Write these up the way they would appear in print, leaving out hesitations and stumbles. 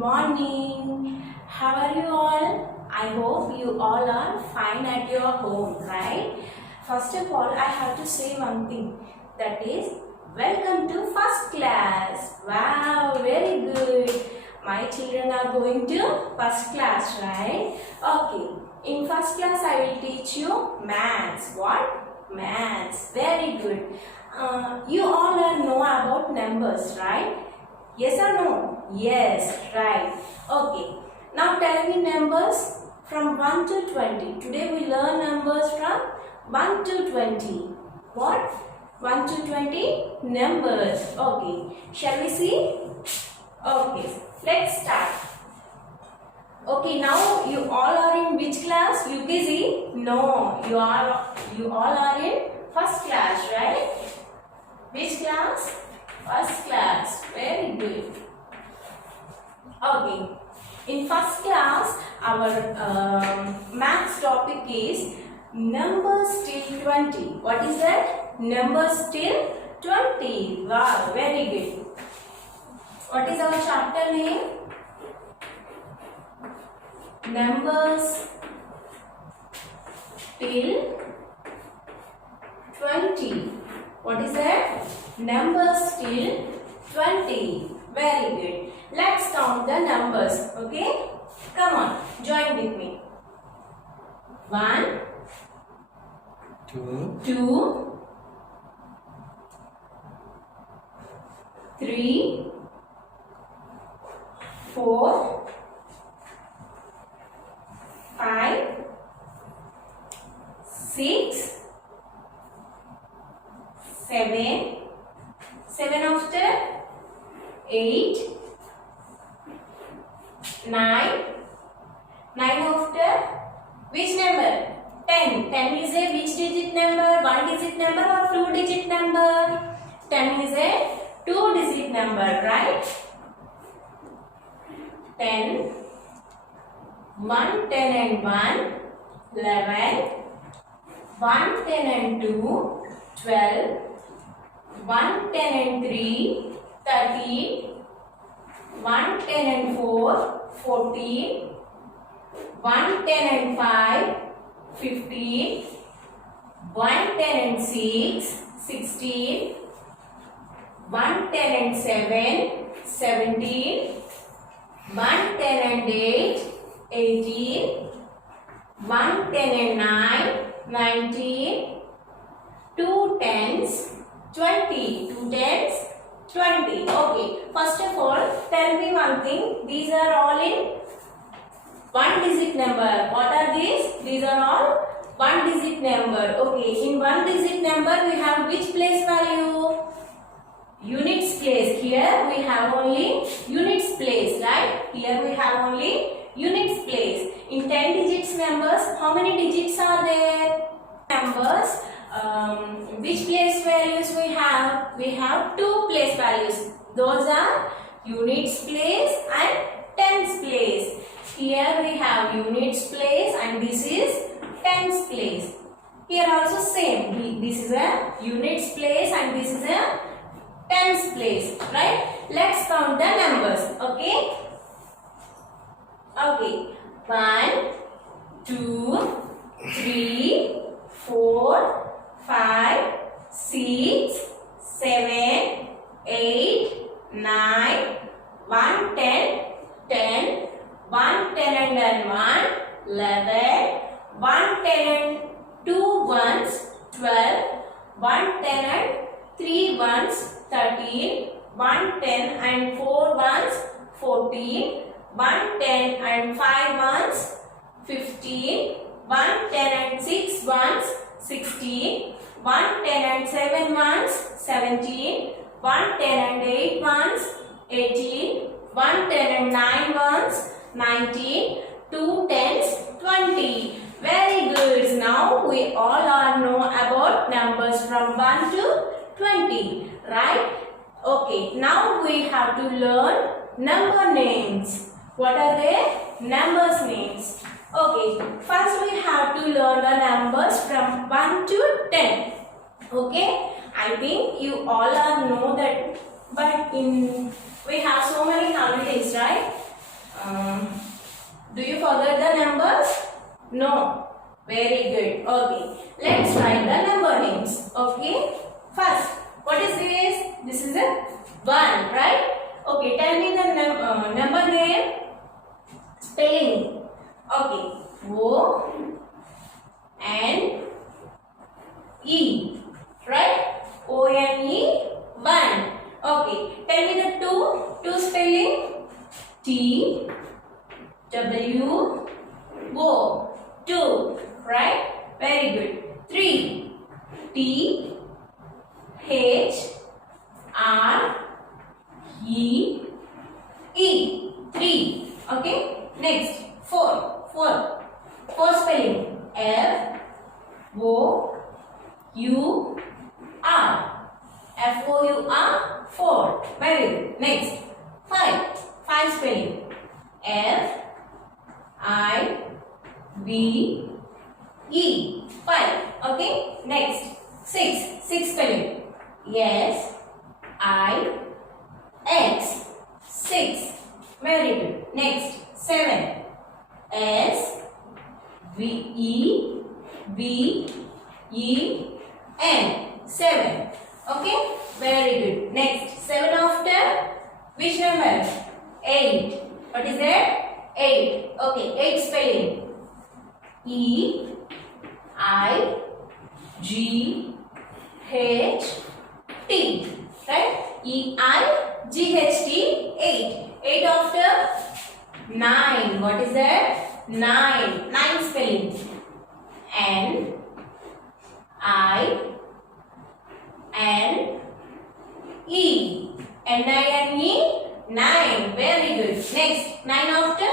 morning. How are you all? I hope you all are fine at your home, right? First of all, I have to say one thing, that is, welcome to first class. Wow, very good. My children are going to first class, right? Okay, in first class I will teach you maths. What? Maths. Very good. You all know about numbers, right? Yes or no? Yes, right. Okay. Now tell me numbers from 1 to 20. Today we learn numbers from 1 to 20. What? 1 to 20 numbers. Okay. Shall we see? Okay. Let's start. Okay, now you all are in which class? UKG? No, you all are in first class, right? Which class? First class. Very good. Okay. In first class, our maths topic is numbers till 20. What is that? Numbers till 20. Wow, very good. What is our chapter name? Numbers till 20. What is that? Numbers till 20. Very good. Let's count the numbers. Okay? Come on. Join with me. 1, 2, 3, 4, 5, 6, 7, 7 after 8, 9, 9 after which number? 10. 10 is a which digit number? 1 digit number or 2 digit number? 10 is a 2 digit number, right? 10, 1, 10 and 1, 11, 1, 10 and 2, 12, 1, 10 and 3, 13, 1, 10 and 4, 14, 1, 10 and 5, 15, 1, 10 and 6, 16, 1, 10 and 7, 17, 1, 10 and 8, 18, 1, 10 and 9, 19, 2 tens, 20. 2 tens, 20. Okay. First of all, tell me one thing. These are all in 1 digit number. What are these? These are all 1 digit number. Okay. In 1 digit number, we have which place value? Units place. Here we have only units place, right? Here we have only units place. In 10 digits numbers, how many digits are there? Numbers, which place values we have? We have 2 place values. Those are units place and tens place. Here we have units place and this is tens place. Here also same. This is a units place and this is a tens place, right? Let's count the numbers. Okay? Okay. 1, 2, 3, 4, 5, 6, 7, 8, 9, 1, 10, 10, 1, 10 and then 1, 11, 1, 10 and 2 ones, 12, 1, 10 and 3 ones, 13, 1, 10 and 4 ones, 14, 1, 10 and 5 ones, 15, 1, 10 and 6 ones, 16, 1, 10 and 7 ones, 17, 1, 10 and 8 ones, 18, 1, 10 and 9 ones, 19, 2 tens, 20. Very good. Now we all know about numbers from 1 to 20, right? Okay. Now we have to learn number names. What are they? Numbers names. Okay. First we have to learn the numbers from 1 to 10. Okay. I think you all know that, but we have so many holidays, right? No. Very good. Okay. Let's write the number names. Okay. First, what is this? This is a 1, right? Okay. Tell me the number name. Spelling. Okay. O N E. Right? O N E 1. Okay. Tell me the 2 spelling. T W O 2. Right? Very good. 3 T H R E E 3. Okay. Next 4 spelling. F O U R. F O U R 4. Very good. Next 5 spelling. F I B E 5. Okay. Next 6 spelling. S I X 6. Very good. Next 7 S V E B E N 7. Okay. Very good. Next 7 after which number? 8. What is that? 8. Okay. 8 spelling. E I G H T. Right? E I G H T 8. 8 after 9. What is that? 9. 9 spelling. N I N E. N-I-N-E 9. Very good. Next 9 after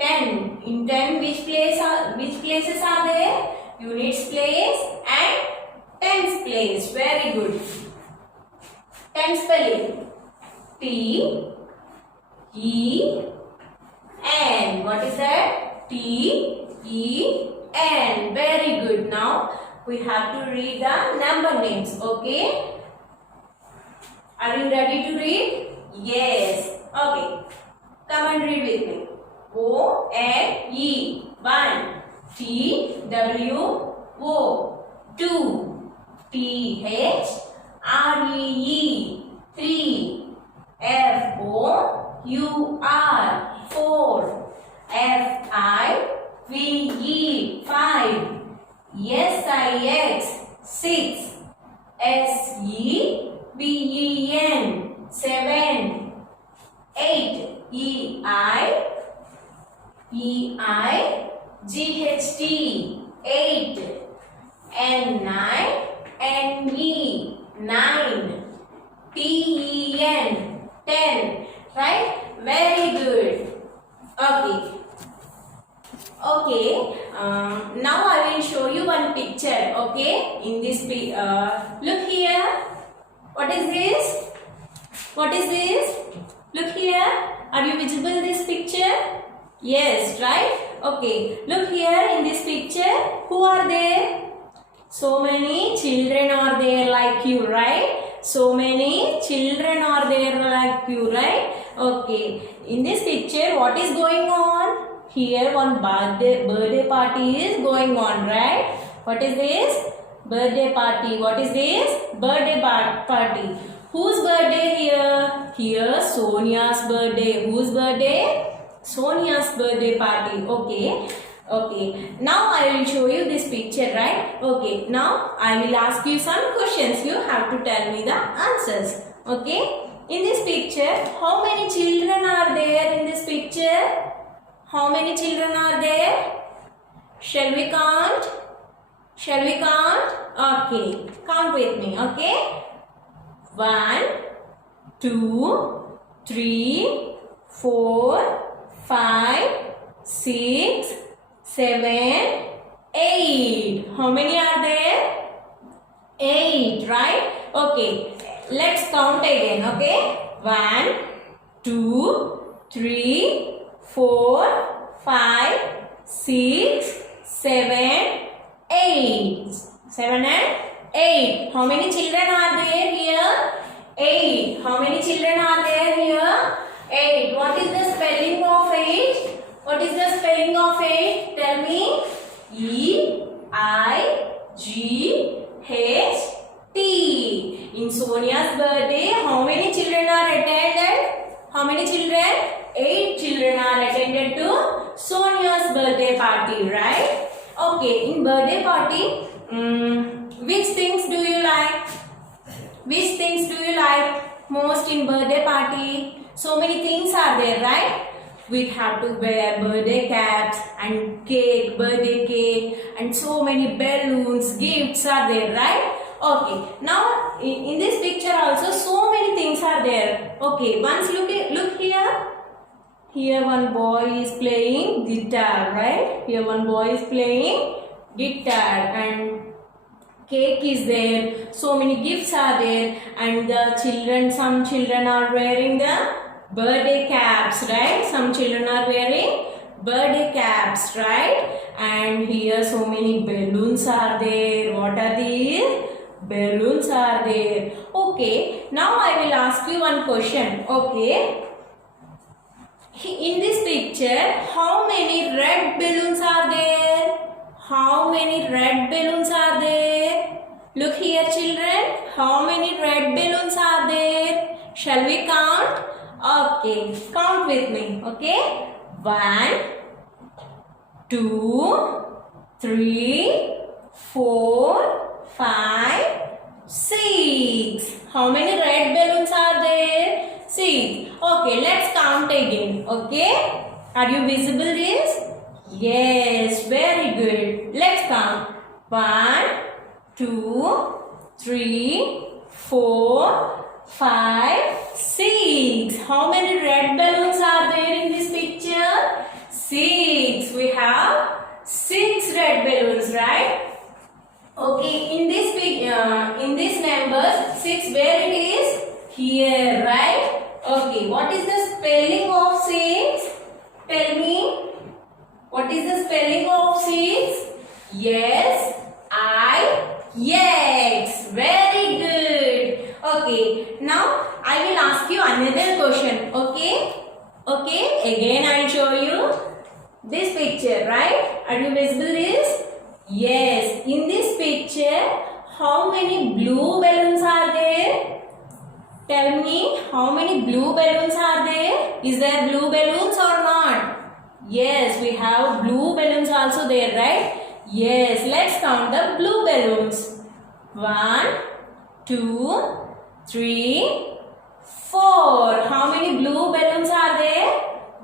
10. In 10 which places are there? Units place and tens place. Very good. 10 spelling. T E N. What is that? T E N. Very good. Now we have to read the number names. Okay. Are you ready to read? Yes. Okay. Come and read with me. O N E 1. T W O 2. T H R E E 3. F O U R 4. F I V E 5. S I X 6. S E B E N 7. 8. E I G H T 8. N I N E 9. T E N 10. Right? Very good. Okay. Okay. Now I will show you one picture. Okay. In this look here. What is this? What is this? Look here. Are you visible in this picture? Yes, right? Okay. Look here in this picture. Who are there? So many children are there like you, right? So many children are there like you, right? Okay. In this picture, what is going on? Here one birthday party is going on, right? What is this? Birthday party. What is this? Birthday party. Whose birthday here? Here Sonia's birthday. Whose birthday? Sonia's birthday party. Okay. Okay. Now I will show you this picture, right? Okay. Now I will ask you some questions. You have to tell me the answers. Okay. In this picture, how many children are there in this picture? How many children are there? Shall we count? Shall we count? Okay. Count with me. Okay. 1, 2, 3, 4, 5, 6, 7, 8. How many are there? 8, right? Okay. Let's count again. Okay. 1, 2, 3, 4, 5, 6, 7, 8. 7 and 8. How many children are there here? 8. How many children are there here? 8. What is the spelling of 8? What is the spelling of 8? Tell me. T. In Sonia's birthday, how many children are attended? How many children? 8 children are attended to Sonia's birthday party, right? Okay, in birthday party, which things do you like? Which things do you like most in birthday party? So many things are there, right? We have to wear birthday caps and cake, birthday cake, and so many balloons, gifts are there, right? Okay, now in this picture also so many things are there. Okay, once look here. Here one boy is playing guitar, right? Here one boy is playing guitar and cake is there. So many gifts are there, and the children, some children are wearing the birthday caps, right? Some children are wearing birthday caps, right? And here so many balloons are there. What are these? Balloons are there. Okay, now I will ask you one question. Okay, in this picture, how many red balloons are there? How many red balloons are there? Look here, children. How many red balloons are there? Shall we count? Okay, count with me. Okay, 1, 2, 3, 4, 5, 6. How many red balloons are there? 6. Okay, let's count again. Okay, are you visible this? Yes, very good. Let's count. 1, 2, 3, 4, 5, 6. How many red balloons are there in this picture? 6. We have 6 red balloons, right? Okay, in this number 6, where it is? Here, right? Okay, what is the spelling of 6? Tell me. What is the spelling of 6? Yes, I-X. Very good. Okay, now I will ask you another question. Okay? Okay, again I will show you this picture, right? Are you visible this? Yes, in this picture, how many blue balloons are there? Tell me, how many blue balloons are there? Is there blue balloons or not? Yes, we have blue balloons also there, right? Yes, let's count the blue balloons. 1, 2, 3, 4. How many blue balloons are there?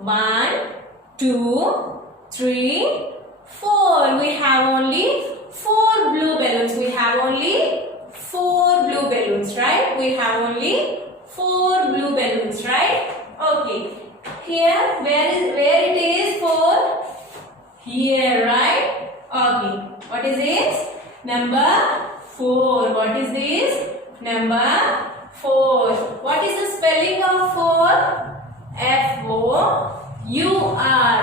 1, 2, 3, 4. We have only 4 blue balloons. We have only 4 blue balloons, right? We have only 4 blue balloons, right? Okay. Here, where it is 4? Here, right? Okay. What is this? Number 4. What is this? Number 4. What is the spelling of 4? F-O-U-R.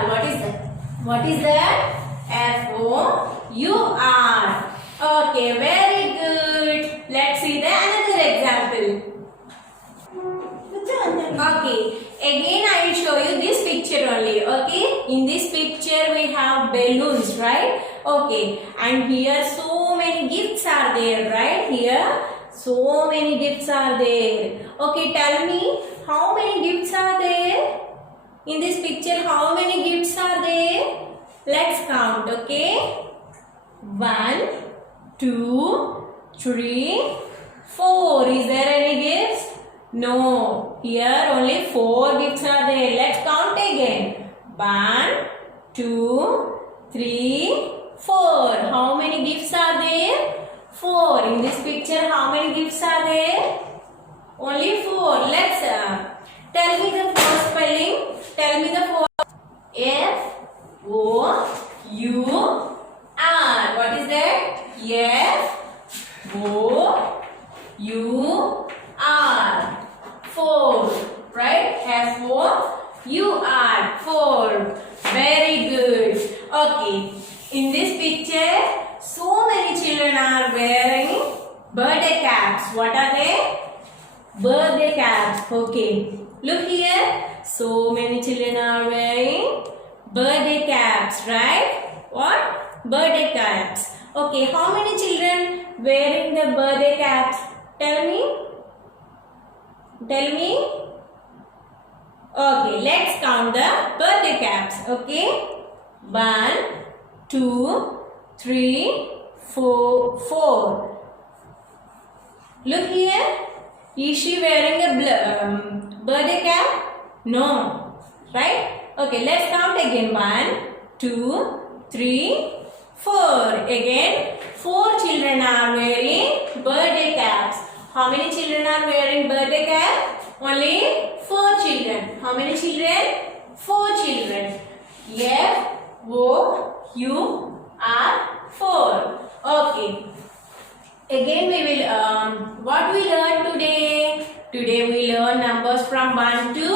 What is that? What is that? F-O-U-R. Okay, very good. Let's see the another example. Okay, again I will show you this picture only. Okay, in this picture we have balloons, right? Okay, and here so many gifts are there, right? Here so many gifts are there. Okay, tell me, how many gifts are there? In this picture, how many gifts are there? Let's count. Okay, 1, 2, 3, 4. Is there any gifts? No. Here only 4 gifts are there. Let's count again. 1, 2, 3, 4. How many gifts are there? 4. In this picture, how many gifts are there? Only 4. Let's tell me the first spelling. Tell me the first. F-O-U-R. What is that? F-O-U-R. 4. Right? F-O-U-R. 4. Very good. Okay. In this picture, so many children are wearing birthday caps. What are they? Birthday caps. Okay. Look here. So many children are wearing birthday caps, right? What? Birthday caps. Okay. How many children wearing the birthday caps? Tell me. Tell me. Okay, let's count the birthday caps. Okay. 1, 2, 3, 4. Look here. Is she wearing a birthday cap? No. Right? Okay, let's count again. 1, 2, 3, 4. Again, 4 children are wearing birthday caps. How many children are wearing birthday cap? Only 4 children. How many children? 4 children. F-O-U-R 4. Okay. Again we will what we learn today? Today we learn numbers from 1 to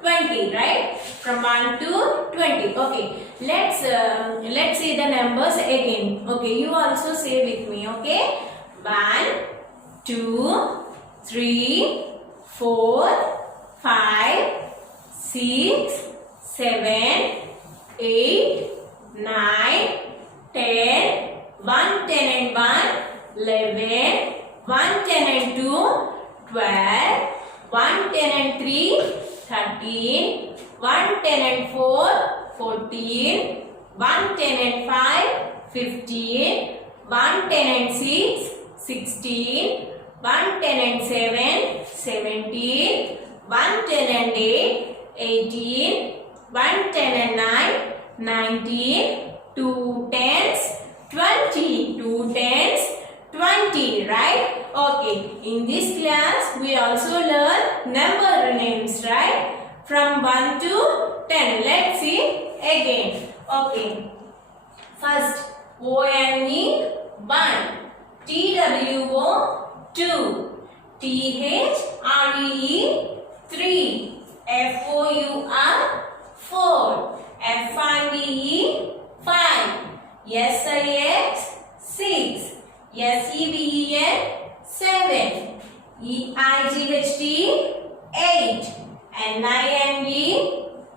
20, right? From 1 to 20. Okay. Let's see the numbers again. Okay, you also say with me, okay? 1, 2, 3, 4, 5, 6, 7, 8, 9, 10, 1, 10 and 1, 11, 1, 10 and 2, 12, 1, 10 and 3, 13, 1, 10 and 4, 14, 1, 10 and 5, 15, 1, 10 and 6, 16, 1, 10 and 7, 17, 1, 10 and 8, 18, 1, 10 and 9, 19, 2 tens, 20, 2 tens, 20, right? Okay, in this class we also learn number names, right? From 1 to 10. Let's see again. Okay, first O-N-E 1, T-W-O 2, T-H-R-E-E 3, F-O-U-R 4, F-I-V-E 5, S-I-X 6, S-E-V-E-N 7, E-I-G-H-T 8, N-I-N-G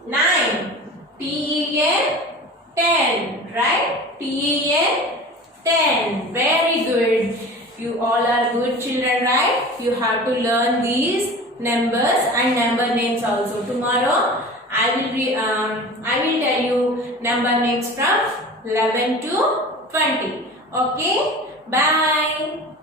9, T-E-N 10, right? T-E-N 10. Very good. You all are good children, right? You have to learn these numbers and number names also. Tomorrow I will tell you number names from 11 to 20. Okay? Bye.